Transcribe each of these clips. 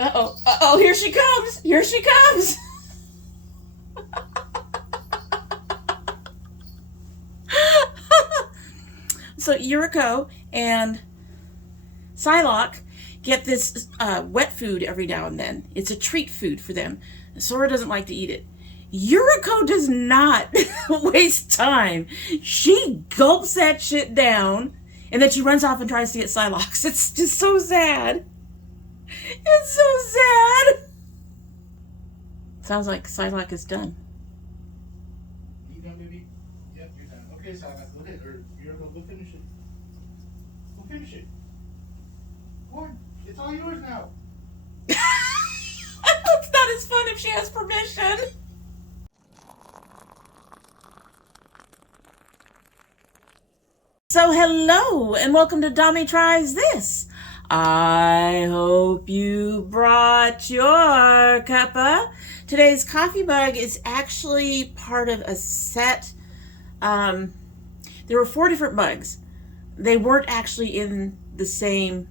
Uh-oh, uh-oh, here she comes! Here she comes! So Yuriko and Psylocke get this wet food every now and then. It's a treat food for them. Sora doesn't like to eat it. Yuriko does not waste time. She gulps that shit down, and then she runs off and tries to get Psylocke. It's just so sad. It's so sad. Sounds like Psylocke is done. You done, baby? Yep, you're done. Okay, Psylocke, go ahead. Or Yuriko, go finish it. Go finish it. Come on. It's all yours now. It's not as fun if she has permission. So hello and welcome to domytriesthis. I hope you brought your cuppa. Today's coffee mug is actually part of a set. There were 4 different mugs. They weren't actually in the same,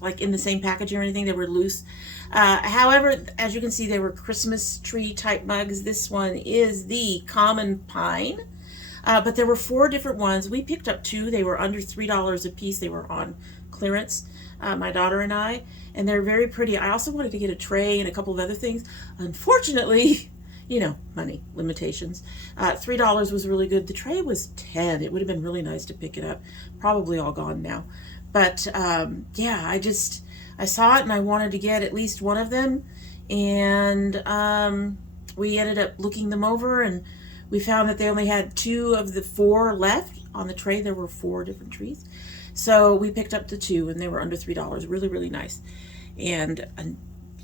packaging or anything. They were loose. However, as you can see, they were Christmas tree type mugs. This one is the Common Pine. But there were 4 different ones. We picked up 2. They were under $3 a piece. They were on clearance, my daughter and I, and they're very pretty. I also wanted to get a tray and a couple of other things. Unfortunately, you know, money limitations. $3 was really good. The tray was $10. It would have been really nice to pick it up. Probably all gone now. But yeah, I saw it and I wanted to get at least one of them. And we ended up looking them over, and we found that they only had 2 of the 4 left on the tray. There were 4 different trees. So we picked up the 2, and they were under $3. Really, really nice. And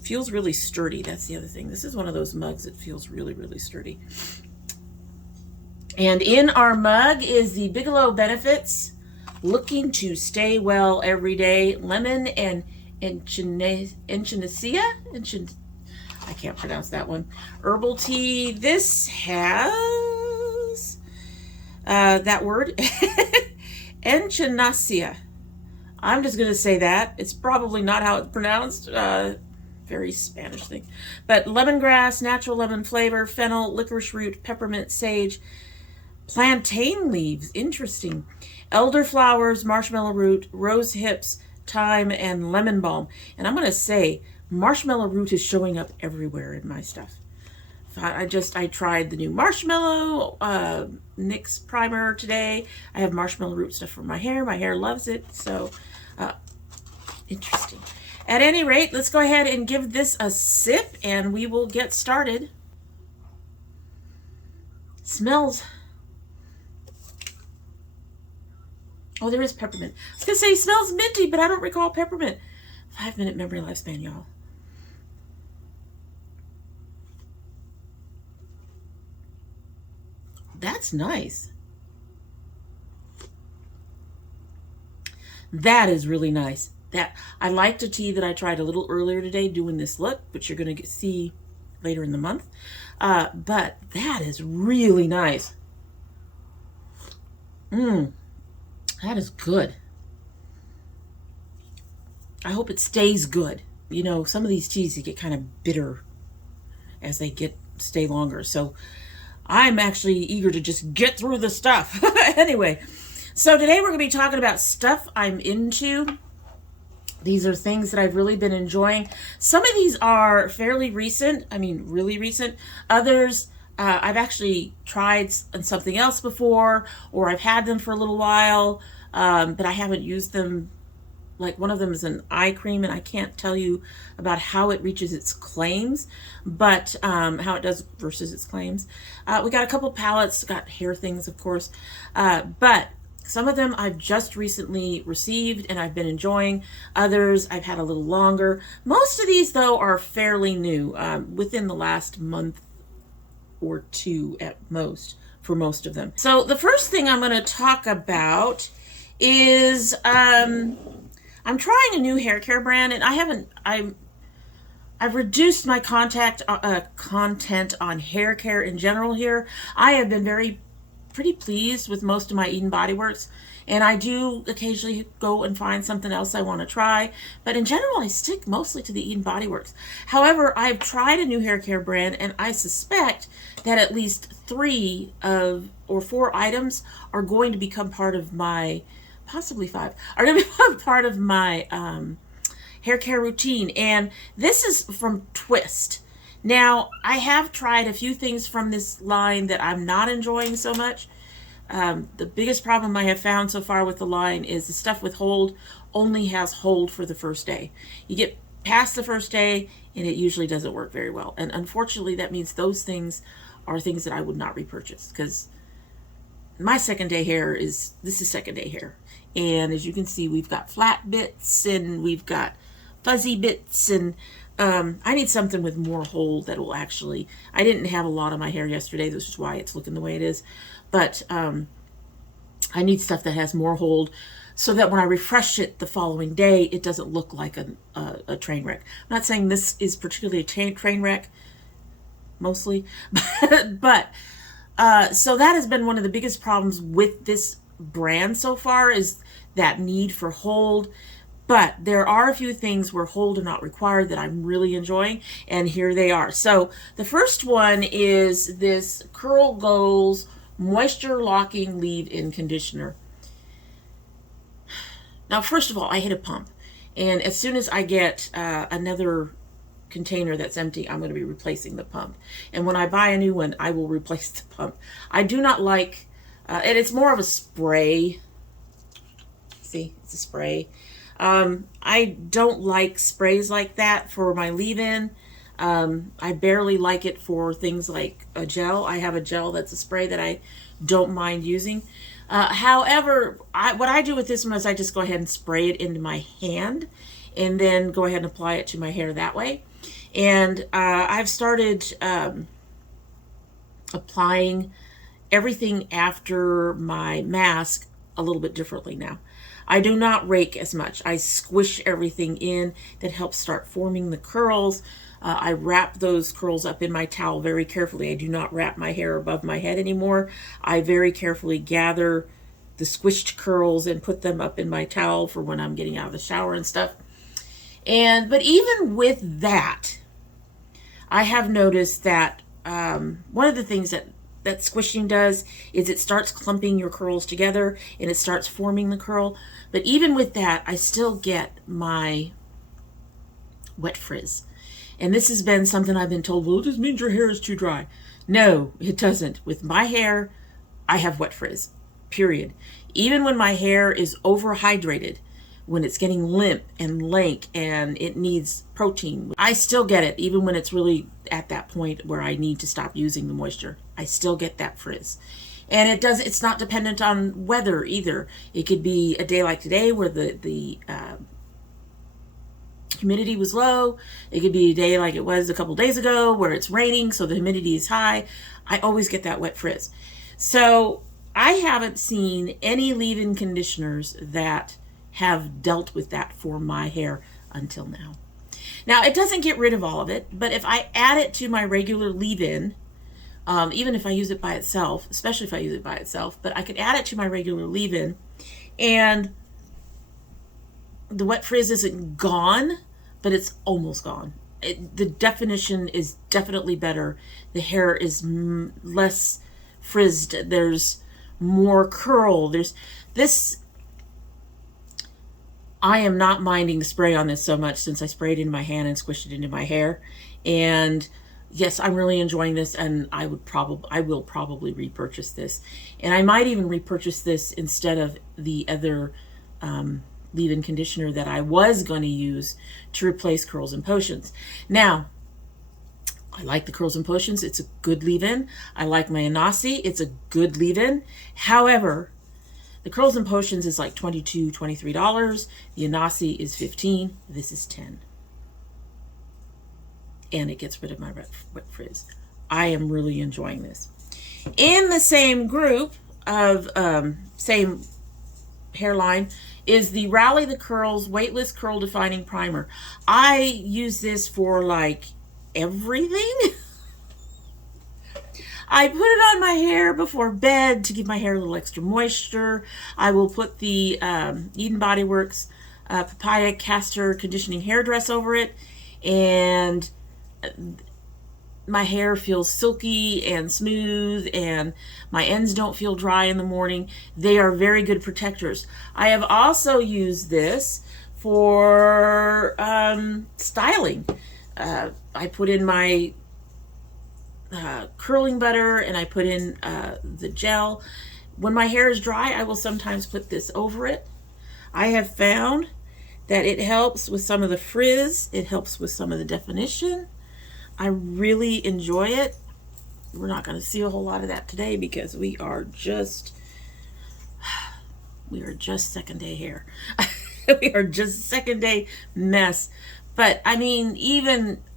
feels really sturdy. That's the other thing. This is one of those mugs that feels really, really sturdy. And in our mug is the Bigelow Benefits Looking to Stay Well Every Day Lemon and Echinacea? I can't pronounce that one. Herbal tea. This has that word. Echinacea. I'm just going to say that. It's probably not how it's pronounced. Very Spanish thing. But lemongrass, natural lemon flavor, fennel, licorice root, peppermint, sage, plantain leaves. Interesting. Elderflowers, marshmallow root, rose hips, thyme, and lemon balm. And I'm going to say, marshmallow root is showing up everywhere in my stuff. I tried the new marshmallow NYX primer today. I have marshmallow root stuff for my hair. My hair loves it. So interesting. At any rate, let's go ahead and give this a sip and we will get started. Smells. Oh, there is peppermint. I was going to say smells minty, but I don't recall peppermint. 5-minute memory lifespan, y'all. That's nice. That is really nice. I liked a tea that I tried a little earlier today doing this look, which you're going to see later in the month. But that is really nice. That is good. I hope it stays good. You know, some of these teas they get kind of bitter as they stay longer. So I'm actually eager to just get through the stuff. Anyway, so today we're going to be talking about stuff I'm into. These are things that I've really been enjoying. Some of these are fairly recent. I mean, really recent. Others, I've actually tried something else before, or I've had them for a little while, but I haven't used them. Like one of them is an eye cream, and I can't tell you about how it reaches its claims, but how it does versus its claims. We got a couple palettes, got hair things, of course, but some of them I've just recently received and I've been enjoying. Others I've had a little longer. Most of these, though, are fairly new, within the last month or 2 at most, for most of them. So the first thing I'm going to talk about is I'm trying a new hair care brand, and I've reduced my content on hair care in general here. I have been pretty pleased with most of my Eden Body Works And I do occasionally go and find something else I want to try. But in general, I stick mostly to the Eden Body Works. However, I've tried a new hair care brand, and I suspect that at least 3 or 4 items are going to become part of my, possibly 5, are going to become part of my hair care routine. And this is from Twist. Now, I have tried a few things from this line that I'm not enjoying so much. The biggest problem I have found so far with the line is the stuff with hold only has hold for the first day. You get past the first day and it usually doesn't work very well. And unfortunately, that means those things are things that I would not repurchase, because my second day hair is, this is second day hair. And as you can see, we've got flat bits and we've got fuzzy bits, and I need something with more hold that will actually, I didn't have a lot of my hair yesterday, this is why it's looking the way it is, but I need stuff that has more hold so that when I refresh it the following day, it doesn't look like a train wreck. I'm not saying this is particularly a train wreck, mostly, but so that has been one of the biggest problems with this brand so far, is that need for hold. But there are a few things where hold are not required that I'm really enjoying, and here they are. So the first one is this Curl Goals Moisture Locking Leave-In Conditioner. Now, first of all, I hit a pump, and as soon as I get another container that's empty, I'm going to be replacing the pump. And when I buy a new one, I will replace the pump. I do not like, and it's more of a spray. See, it's a spray. I don't like sprays like that for my leave-in. I barely like it for things like a gel. I have a gel that's a spray that I don't mind using. However, what I do with this one is I just go ahead and spray it into my hand and then go ahead and apply it to my hair that way. And I've started applying everything after my mask a little bit differently now. I do not rake as much. I squish everything in. That helps start forming the curls. I wrap those curls up in my towel very carefully. I do not wrap my hair above my head anymore. I very carefully gather the squished curls and put them up in my towel for when I'm getting out of the shower and stuff. But even with that, I have noticed that one of the things that squishing does is it starts clumping your curls together and it starts forming the curl. But even with that, I still get my wet frizz. And this has been something I've been told, well, it just means your hair is too dry. No, it doesn't. With my hair, I have wet frizz, period. Even when my hair is overhydrated, when it's getting limp and lank and it needs protein, I still get it, even when it's really at that point where I need to stop using the moisture. I still get that frizz. And it's not dependent on weather either. It could be a day like today where the humidity was low. It could be a day like it was a couple days ago where it's raining, so the humidity is high. I always get that wet frizz. So I haven't seen any leave-in conditioners that have dealt with that for my hair until now. Now, it doesn't get rid of all of it, but if I add it to my regular leave-in, even if I use it by itself, especially if I use it by itself, but I could add it to my regular leave-in, and the wet frizz isn't gone, but it's almost gone. The definition is definitely better. The hair is less frizzed. There's more curl. There's this. I am not minding the spray on this so much since I sprayed it in my hand and squished it into my hair. And yes, I'm really enjoying this, and I will probably repurchase this. And I might even repurchase this instead of the other leave-in conditioner that I was going to use to replace Curls and Potions. Now, I like the Curls and Potions. It's a good leave-in. I like my Echinacea. It's a good leave-in. However, the Curls and Potions is like $22, $23. The Echinacea is $15. This is $10. And it gets rid of my wet frizz. I am really enjoying this. In the same group of same hairline is the Rally the Curls Weightless Curl Defining Primer. I use this for like everything. I put it on my hair before bed to give my hair a little extra moisture. I will put the Eden Body Works Papaya Castor Conditioning Hairdress over it, and my hair feels silky and smooth, and my ends don't feel dry in the morning. They are very good protectors. I have also used this for styling. I put in my curling butter, and I put in the gel. When my hair is dry, I will sometimes put this over it. I have found that it helps with some of the frizz. It helps with some of the definition. I really enjoy it. We're not going to see a whole lot of that today because we are just second day hair. We are just second day mess. But I mean,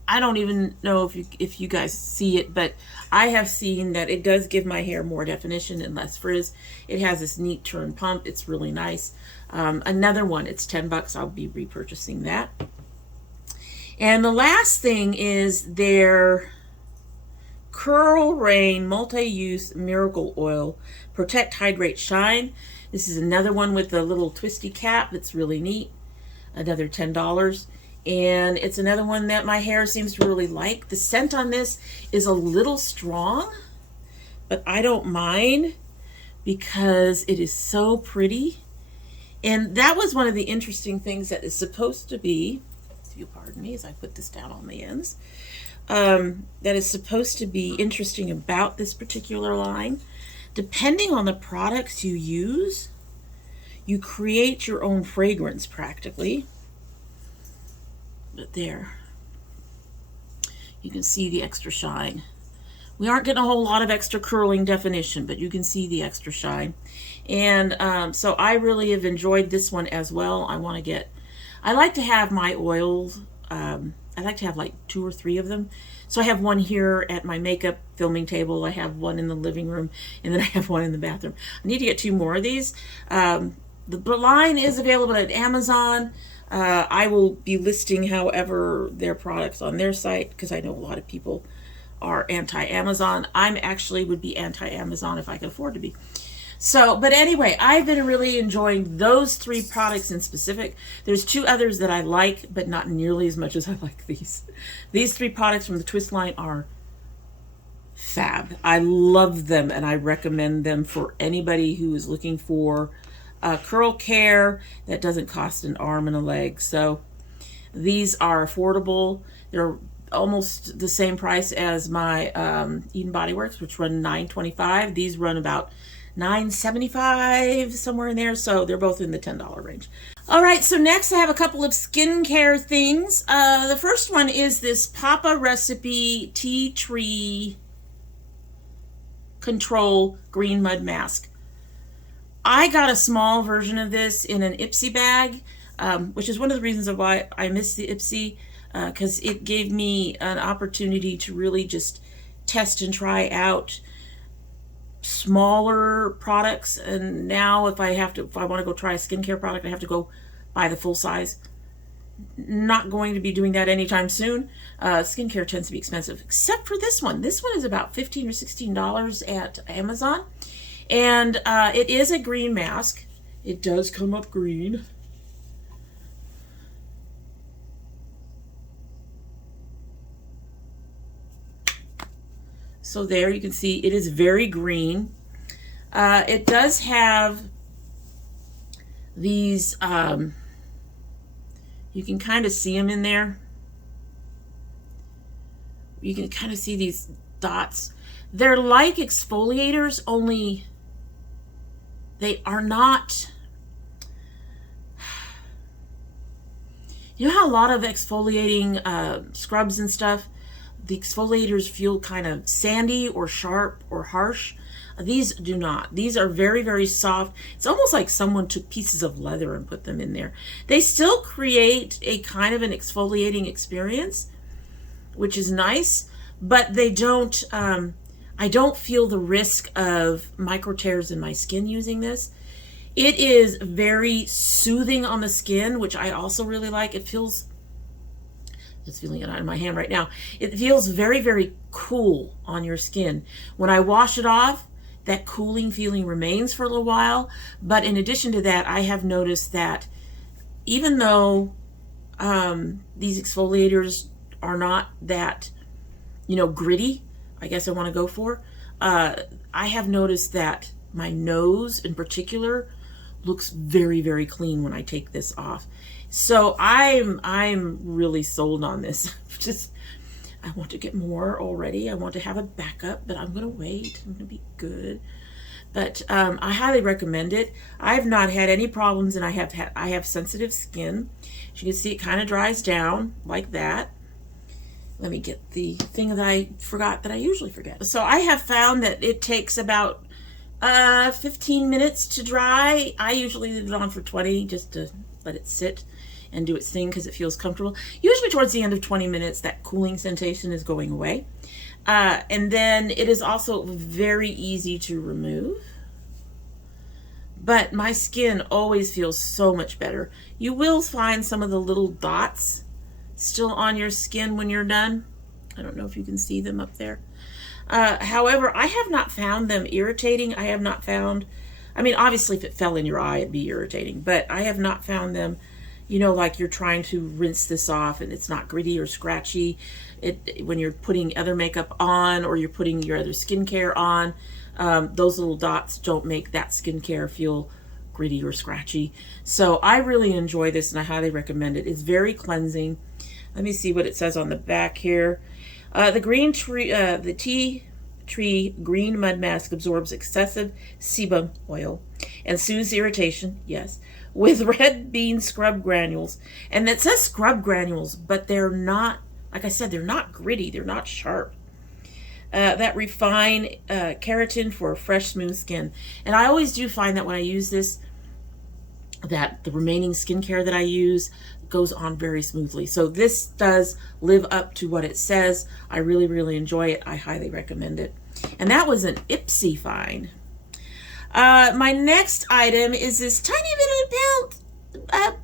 I don't even know if you guys see it, but I have seen that it does give my hair more definition and less frizz. It has this neat turn pump. It's really nice. Another one, it's $10. I'll be repurchasing that. And the last thing is their Curl Rain Multi-Use Miracle Oil Protect, Hydrate, Shine. This is another one with a little twisty cap that's really neat. Another $10. And it's another one that my hair seems to really like. The scent on this is a little strong, but I don't mind because it is so pretty. And that was one of the interesting things that is supposed to be, if you pardon me as I put this down on the ends, that is supposed to be interesting about this particular line. Depending on the products you use, you create your own fragrance practically. But there, you can see the extra shine. We aren't getting a whole lot of extra curling definition, but you can see the extra shine. And so I really have enjoyed this one as well. I like to have my oils, I like to have like 2 or 3 of them. So I have one here at my makeup filming table. I have one in the living room, and then I have one in the bathroom. I need to get 2 more of these. The line is available at Amazon. I will be listing, however, their products on their site because I know a lot of people are anti-Amazon. I'm actually would be anti-Amazon if I could afford to be. So, but anyway, I've been really enjoying those 3 products in specific. There's 2 others that I like, but not nearly as much as I like these. These 3 products from the Twist line are fab. I love them, and I recommend them for anybody who is looking for curl care that doesn't cost an arm and a leg. So these are affordable. They're almost the same price as my Eden Body Works, which run $9.25. These run about $9.75, somewhere in there. So they're both in the $10 range. All right, so next I have a couple of skincare things. The first one is this Papa Recipe Tea Tree Control Green Mud Mask. I got a small version of this in an Ipsy bag, which is one of the reasons of why I miss the Ipsy, because it gave me an opportunity to really just test and try out smaller products. And now if I want to go try a skincare product, I have to go buy the full size. Not going to be doing that anytime soon. Skincare tends to be expensive, except for this one. This one is about $15 or $16 at Amazon. And it is a green mask. It does come up green. So there you can see it is very green. It does have these, you can kind of see them in there. You can kind of see these dots. They're like exfoliators, only they are not. You know how a lot of exfoliating scrubs and stuff, the exfoliators feel kind of sandy or sharp or harsh? These do not. These are very, very soft. It's almost like someone took pieces of leather and put them in there. They still create a kind of an exfoliating experience, which is nice, but they don't, I don't feel the risk of micro tears in my skin using this. It is very soothing on the skin, which I also really like. It feels Just feeling it on my hand right now. It feels very, very cool on your skin. When I wash it off, that cooling feeling remains for a little while. But in addition to that, I have noticed that even though these exfoliators are not that, you know, gritty, I guess I want to go for, I have noticed that my nose in particular looks very, very clean when I take this off. So I'm really sold on this. Just, I want to get more already. I want to have a backup, but I'm going to wait. I'm going to be good. But I highly recommend it. I've not had any problems, and I have sensitive skin. As you can see, it kind of dries down like that. Let me get the thing that I forgot that I usually forget. So I have found that it takes about 15 minutes to dry. I usually leave it on for 20 just to let it sit and do its thing because it feels comfortable. Usually towards the end of 20 minutes, that cooling sensation is going away. And then it is also very easy to remove. But my skin always feels so much better. You will find some of the little dots still on your skin when you're done. I don't know if you can see them up there. However, I have not found them irritating. I have not found, I mean, obviously if it fell in your eye, it'd be irritating, but I have not found them, you know, like you're trying to rinse this off and it's not gritty or scratchy. When you're putting other makeup on or you're putting your other skincare on, those little dots don't make that skincare feel gritty or scratchy. So I really enjoy this and I highly recommend it. It's very cleansing. Let me see what it says on the back here. The tea tree green mud mask absorbs excessive sebum oil and soothes irritation, yes, with red bean scrub granules. And it says scrub granules, but they're not, like I said, they're not gritty, they're not sharp. That refine keratin for fresh, smooth skin. And I always do find that when I use this, that the remaining skincare that I use goes on very smoothly. So this does live up to what it says. I really, really enjoy it. I highly recommend it. And that was an Ipsy find. My next item is this tiny little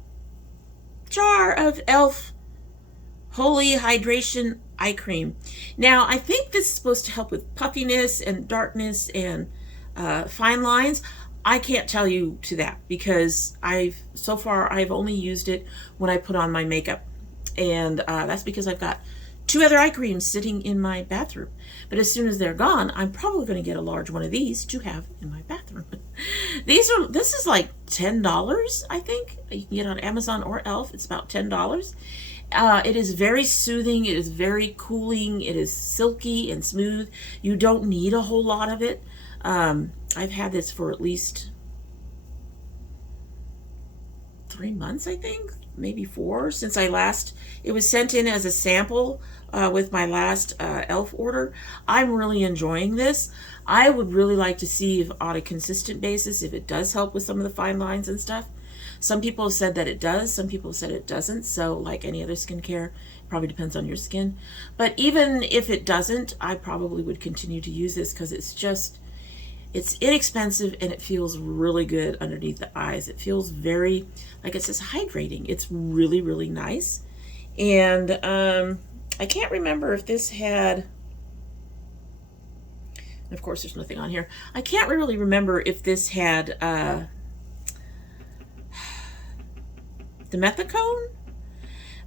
jar of e.l.f. Holy Hydration Eye Cream. Now, I think this is supposed to help with puffiness and darkness and fine lines. I can't tell you to that because so far I've only used it when I put on my makeup. And that's because I've got 2 other eye creams sitting in my bathroom. But as soon as they're gone, I'm probably going to get a large one of these to have in my bathroom. This is like $10, I think. You can get it on Amazon or e.l.f. It's about $10. It is very soothing. It is very cooling. It is silky and smooth. You don't need a whole lot of it. I've had this for at least 3 months, I think, maybe 4, since it was sent in as a sample with my last e.l.f. order. I'm really enjoying this. I would really like to see if on a consistent basis if it does help with some of the fine lines and stuff. Some people have said that it does, some people have said it doesn't, so like any other skincare, it probably depends on your skin. But even if it doesn't, I probably would continue to use this because it's inexpensive and it feels really good underneath the eyes. It feels very, like it says, hydrating. It's really, really nice. And I can't remember if this had, of course there's nothing on here. I can't really remember if this had dimethicone,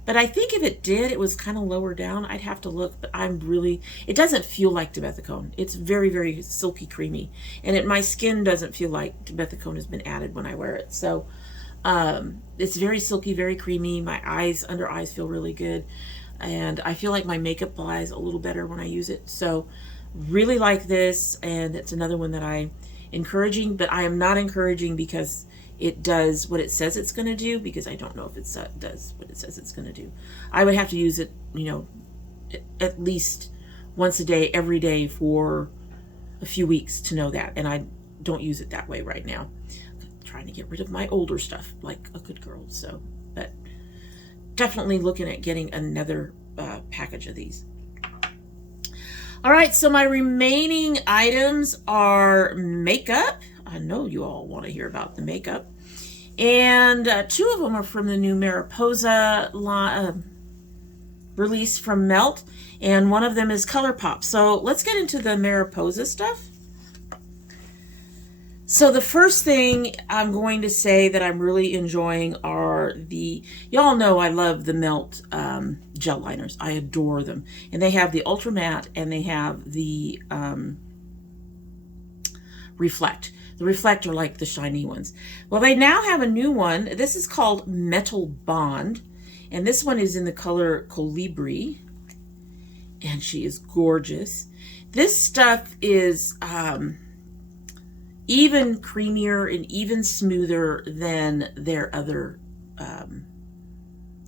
but I think if it did, it was kind of lower down. I'd have to look, but it doesn't feel like dimethicone. It's very, very silky, creamy, and my skin doesn't feel like dimethicone has been added when I wear it. So it's very silky, very creamy. My under eyes feel really good, and I feel like my makeup applies a little better when I use it. So really like this, and it's another one that I'm encouraging, but I am not encouraging because it does what it says it's going to do, because I don't know if it does what it says it's going to do. I would have to use it, you know, at least once a day, every day for a few weeks to know that. And I don't use it that way right now. I'm trying to get rid of my older stuff like a good girl. So, but definitely looking at getting another package of these. All right, so my remaining items are makeup. I know you all want to hear about the makeup. And 2 of them are from the new Mariposa release from Melt, and one of them is Colourpop. So let's get into the Mariposa stuff. So the first thing I'm going to say that I'm really enjoying are y'all know I love the Melt gel liners. I adore them. And they have the Ultra Matte and they have the Reflect. The Reflect are like the shiny ones. Well, they now have a new one. This is called Metal Bond. And this one is in the color Colibri. And she is gorgeous. This stuff is even creamier and even smoother than their other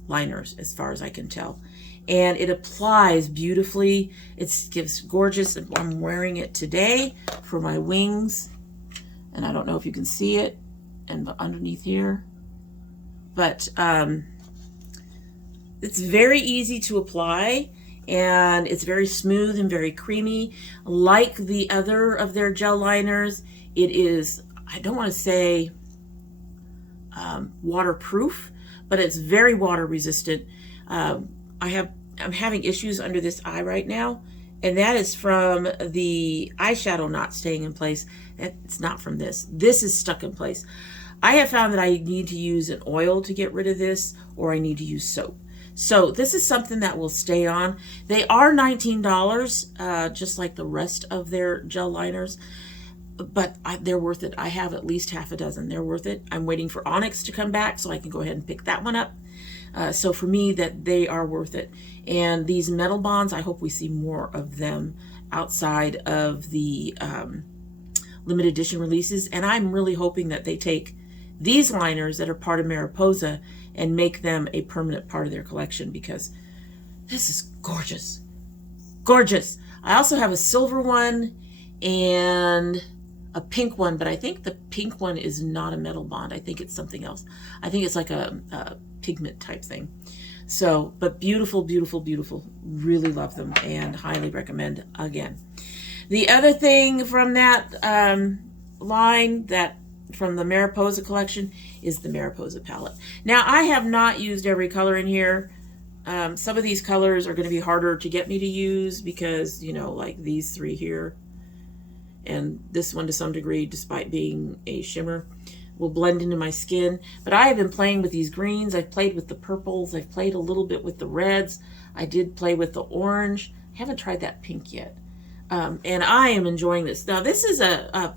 liners, as far as I can tell. And it applies beautifully. It gives gorgeous. I'm wearing it today for my wings. And I don't know if you can see it and underneath here. But it's very easy to apply. And it's very smooth and very creamy. Like the other of their gel liners, it is, I don't want to say waterproof, but it's very water resistant. I'm having issues under this eye right now, and that is from the eyeshadow not staying in place. It's not from this. This is stuck in place. I have found that I need to use an oil to get rid of this, or I need to use soap. So this is something that will stay on. They are $19, just like the rest of their gel liners, but they're worth it. I have at least half a dozen. They're worth it. I'm waiting for Onyx to come back so I can go ahead and pick that one up. So for me, that they are worth it. And these metal bonds, I hope we see more of them outside of the limited edition releases. And I'm really hoping that they take these liners that are part of Mariposa and make them a permanent part of their collection, because this is gorgeous. Gorgeous. I also have a silver one and a pink one, but I think the pink one is not a metal bond. I think it's something else. I think it's like a pigment type thing. So, but beautiful, beautiful, beautiful. Really love them and highly recommend again. The other thing from that line, from the Mariposa collection, is the Mariposa palette. Now, I have not used every color in here. Some of these colors are going to be harder to get me to use because, you know, like these three here and this one to some degree, despite being a shimmer, will blend into my skin. But I have been playing with these greens. I've played with the purples. I've played a little bit with the reds. I did play with the orange. I haven't tried that pink yet. And I am enjoying this. Now, this is a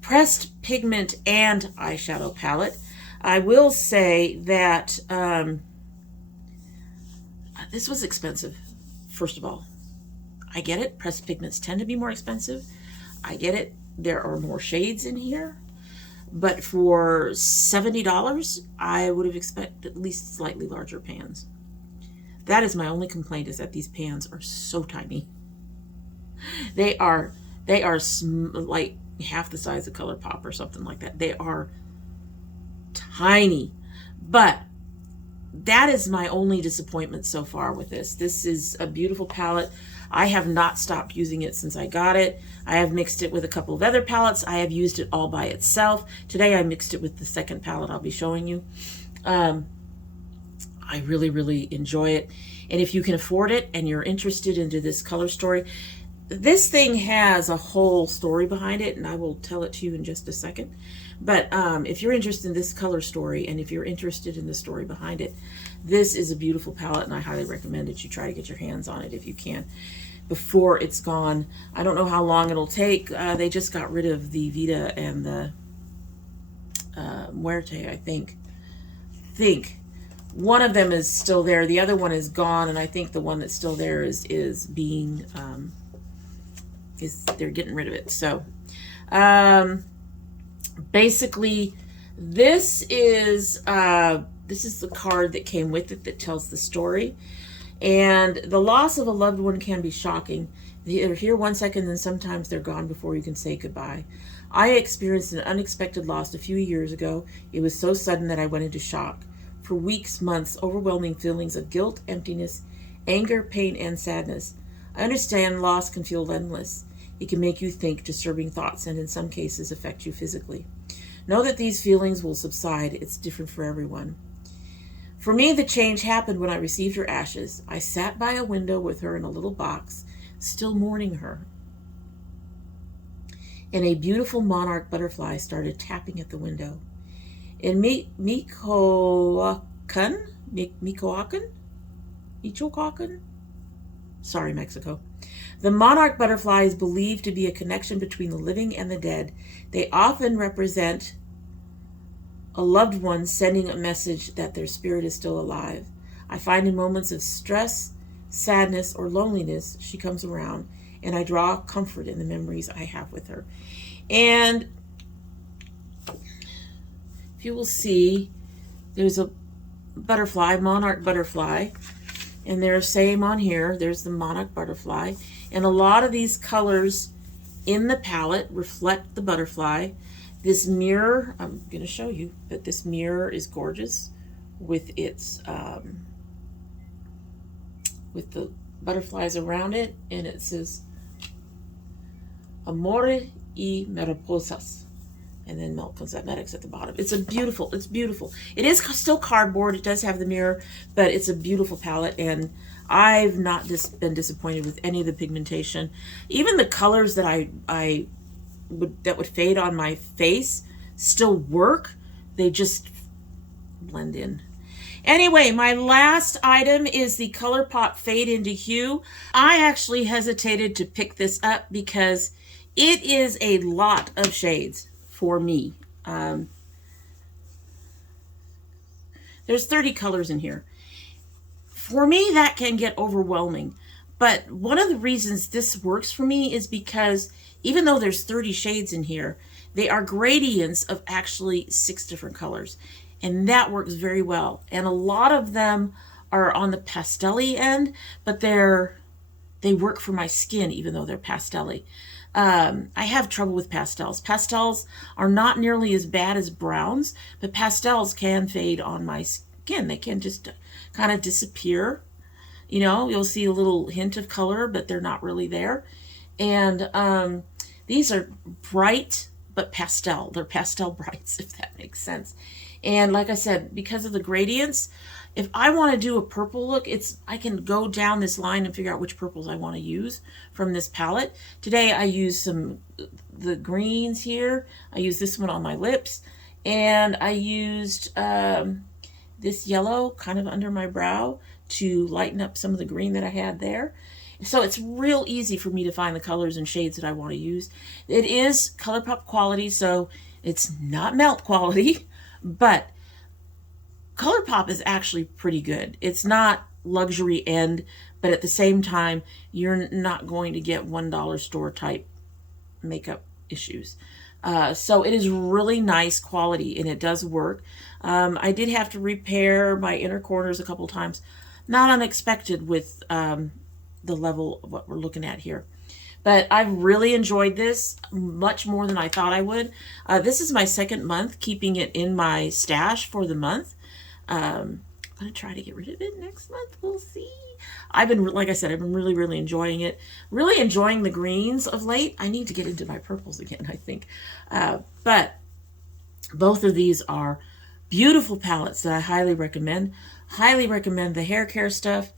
pressed pigment and eyeshadow palette. I will say that this was expensive, first of all. I get it. Pressed pigments tend to be more expensive. I get it. There are more shades in here. But for $70, I would have expected at least slightly larger pans. That is my only complaint, is that these pans are so tiny. They are like half the size of Colourpop or something like that. They are tiny. But that is my only disappointment so far with this. This is a beautiful palette. I have not stopped using it since I got it. I have mixed it with a couple of other palettes. I have used it all by itself. Today I mixed it with the second palette I'll be showing you. I really, really enjoy it. And if you can afford it and you're interested into this color story, this thing has a whole story behind it, and I will tell it to you in just a second. But if you're interested in this color story, and if you're interested in the story behind it, this is a beautiful palette, and I highly recommend that you try to get your hands on it if you can before it's gone. I don't know how long it'll take. They just got rid of the Vita and the Muerte, I think. One of them is still there. The other one is gone, and I think the one that's still there is being... they're getting rid of it. So basically this is the card that came with it that tells the story. And the loss of a loved one can be shocking. They're here 1 second and sometimes they're gone before you can say goodbye. I experienced an unexpected loss a few years ago. It was so sudden that I went into shock. For weeks, months, overwhelming feelings of guilt, emptiness, anger, pain, and sadness. I understand loss can feel endless. It can make you think disturbing thoughts and in some cases affect you physically. Know that these feelings will subside. It's different for everyone. For me, the change happened when I received her ashes. I sat by a window with her in a little box, still mourning her. And a beautiful monarch butterfly started tapping at the window. In Michoacan? Sorry, Mexico. The monarch butterfly is believed to be a connection between the living and the dead. They often represent a loved one sending a message that their spirit is still alive. I find in moments of stress, sadness, or loneliness, she comes around, and I draw comfort in the memories I have with her. And if you will see, there's a butterfly, monarch butterfly, and there's same on here. There's the monarch butterfly, and a lot of these colors in the palette reflect the butterfly. This mirror, I'm going to show you, but this mirror is gorgeous with its with the butterflies around it, and it says Amore y Mariposas, and then Milk Cosmetics at the bottom. It's beautiful. It is still cardboard. It does have the mirror, but it's a beautiful palette, and I've not been disappointed with any of the pigmentation. Even the colors that that would fade on my face still work. They just blend in. Anyway, my last item is the Colourpop Fade into Hue. I actually hesitated to pick this up because it is a lot of shades for me. There's 30 colors in here. For me, that can get overwhelming. But one of the reasons this works for me is because even though there's 30 shades in here, they are gradients of actually 6 different colors. And that works very well. And a lot of them are on the pastel-y end, but they work for my skin even though they're pastel-y. I have trouble with pastels. Pastels are not nearly as bad as browns, but pastels can fade on my skin. They can just kind of disappear. You know, you'll see a little hint of color, but they're not really there. And these are bright, but pastel. They're pastel brights, if that makes sense. And like I said, because of the gradients, if I want to do a purple look, I can go down this line and figure out which purples I want to use from this palette. Today I used the greens here. I used this one on my lips, and I used this yellow kind of under my brow to lighten up some of the green that I had there. So it's real easy for me to find the colors and shades that I want to use. It is Colourpop quality, so it's not melt quality, but Colourpop is actually pretty good. It's not luxury end, but at the same time, you're not going to get $1 store type makeup issues. So it is really nice quality, and it does work. I did have to repair my inner corners a couple times. Not unexpected with the level of what we're looking at here. But I've really enjoyed this much more than I thought I would. This is my second month keeping it in my stash for the month. I'm going to try to get rid of it next month. We'll see. Like I said, I've been really, really enjoying it. Really enjoying the greens of late. I need to get into my purples again, I think. But both of these are beautiful palettes that I highly recommend. Highly recommend the hair care stuff.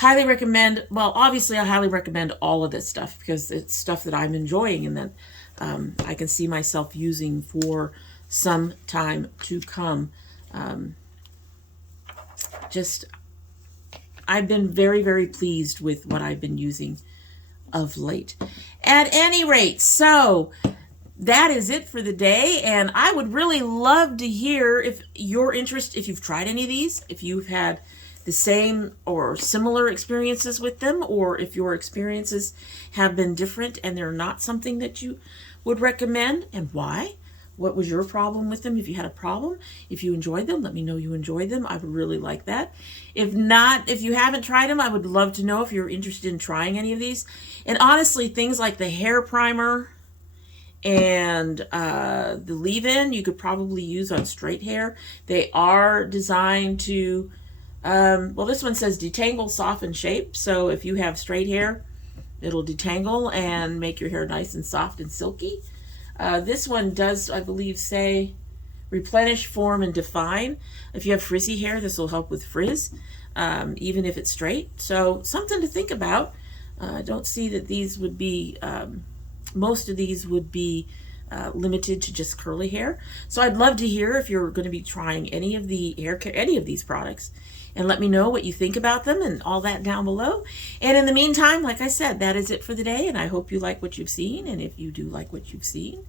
Highly recommend, well, obviously I highly recommend all of this stuff because it's stuff that I'm enjoying and that I can see myself using for some time to come. I've been very, very pleased with what I've been using of late. At any rate, so that is it for the day, and I would really love to hear if your interest, if you've tried any of these, if you've had the same or similar experiences with them, or if your experiences have been different and they're not something that you would recommend, and why. What was your problem with them? If you had a problem, if you enjoyed them, let me know you enjoyed them. I would really like that. If not, if you haven't tried them, I would love to know if you're interested in trying any of these. And honestly, things like the hair primer and the leave-in, you could probably use on straight hair. They are designed to, well, this one says detangle, soften, shape. So if you have straight hair, it'll detangle and make your hair nice and soft and silky. This one does, I believe, say replenish, form, and define. If you have frizzy hair, this will help with frizz, even if it's straight. So something to think about. I don't see that these would be, most of these would be limited to just curly hair. So I'd love to hear if you're going to be trying any of the hair care, any of these products, and let me know what you think about them and all that down below. And in the meantime, like I said, that is it for the day, and I hope you like what you've seen. And if you do like what you've seen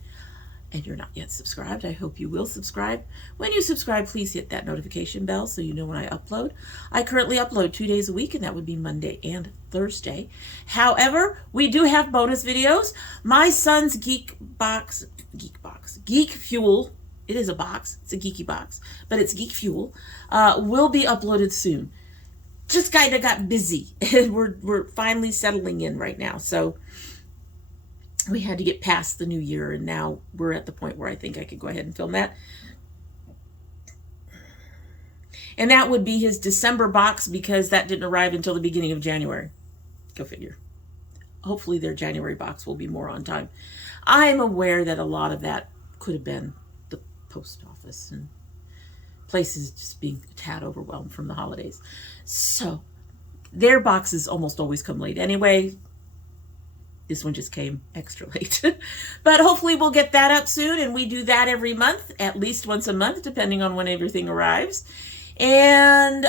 and you're not yet subscribed, I hope you will subscribe. When you subscribe, please hit that notification bell so you know when I upload. I currently upload 2 days a week, and that would be Monday and Thursday. However, we do have bonus videos. My son's Geek Fuel, it is a box, it's a geeky box, but it's Geek Fuel, will be uploaded soon. Just kind of got busy, and we're finally settling in right now. So we had to get past the new year, and now we're at the point where I think I could go ahead and film that. And that would be his December box, because that didn't arrive until the beginning of January. Go figure. Hopefully their January box will be more on time. I'm aware that a lot of that could have been the post office and places just being a tad overwhelmed from the holidays. So their boxes almost always come late anyway. This one just came extra late. But hopefully we'll get that up soon, and we do that every month, at least once a month, depending on when everything arrives. And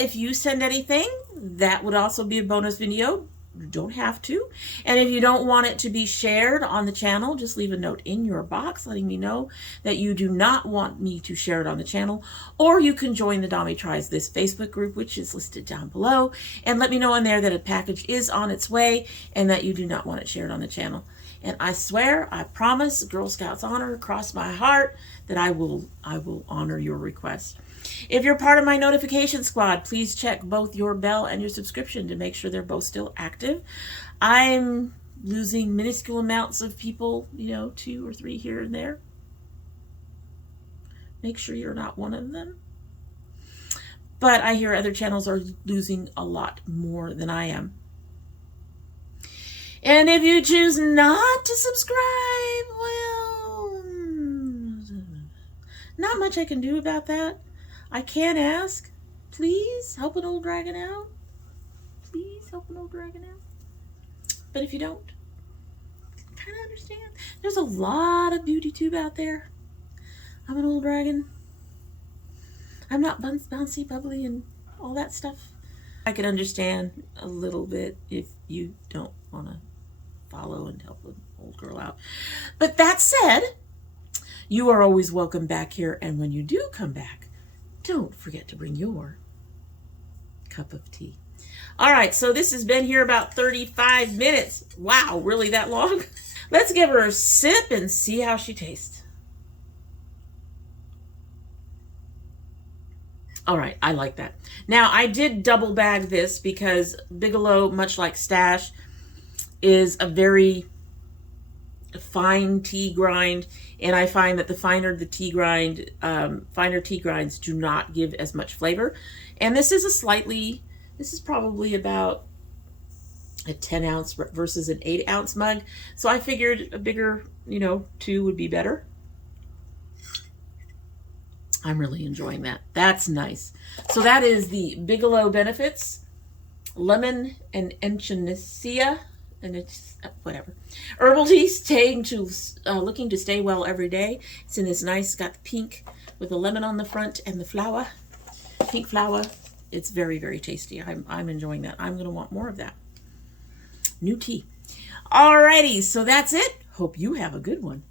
if you send anything, that would also be a bonus video. You don't have to. And if you don't want it to be shared on the channel, just leave a note in your box letting me know that you do not want me to share it on the channel. Or you can join the Dami Tries This Facebook group, which is listed down below, and let me know in there that a package is on its way and that you do not want it shared on the channel. And I swear, I promise, Girl Scouts honor, cross my heart, that I will honor your request. If you're part of my notification squad, please check both your bell and your subscription to make sure they're both still active. I'm losing minuscule amounts of people, 2 or 3 here and there. Make sure you're not one of them. But I hear other channels are losing a lot more than I am. And if you choose not to subscribe, well, not much I can do about that. I can ask, please help an old dragon out. Please help an old dragon out. But if you don't, kind of understand. There's a lot of beauty tube out there. I'm an old dragon. I'm not bouncy, bubbly, and all that stuff. I can understand a little bit if you don't want to follow and help an old girl out. But that said, you are always welcome back here. And when you do come back, don't forget to bring your cup of tea. All right, so this has been here about 35 minutes. Wow, really that long? Let's give her a sip and see how she tastes. All right, I like that. Now, I did double bag this because Bigelow, much like Stash, is a very fine tea grind, and I find that the finer the tea grind, finer tea grinds do not give as much flavor. And this is this is probably about a 10 ounce versus an 8 ounce mug. So I figured a bigger, 2 would be better. I'm really enjoying that. That's nice. So that is the Bigelow Benefits Lemon and Echinacea, and it's whatever. Herbal tea, looking to stay well every day. It's in this nice, got the pink with the lemon on the front and the flower, pink flower. It's very, very tasty. I'm enjoying that. I'm going to want more of that. New tea. Alrighty, so that's it. Hope you have a good one.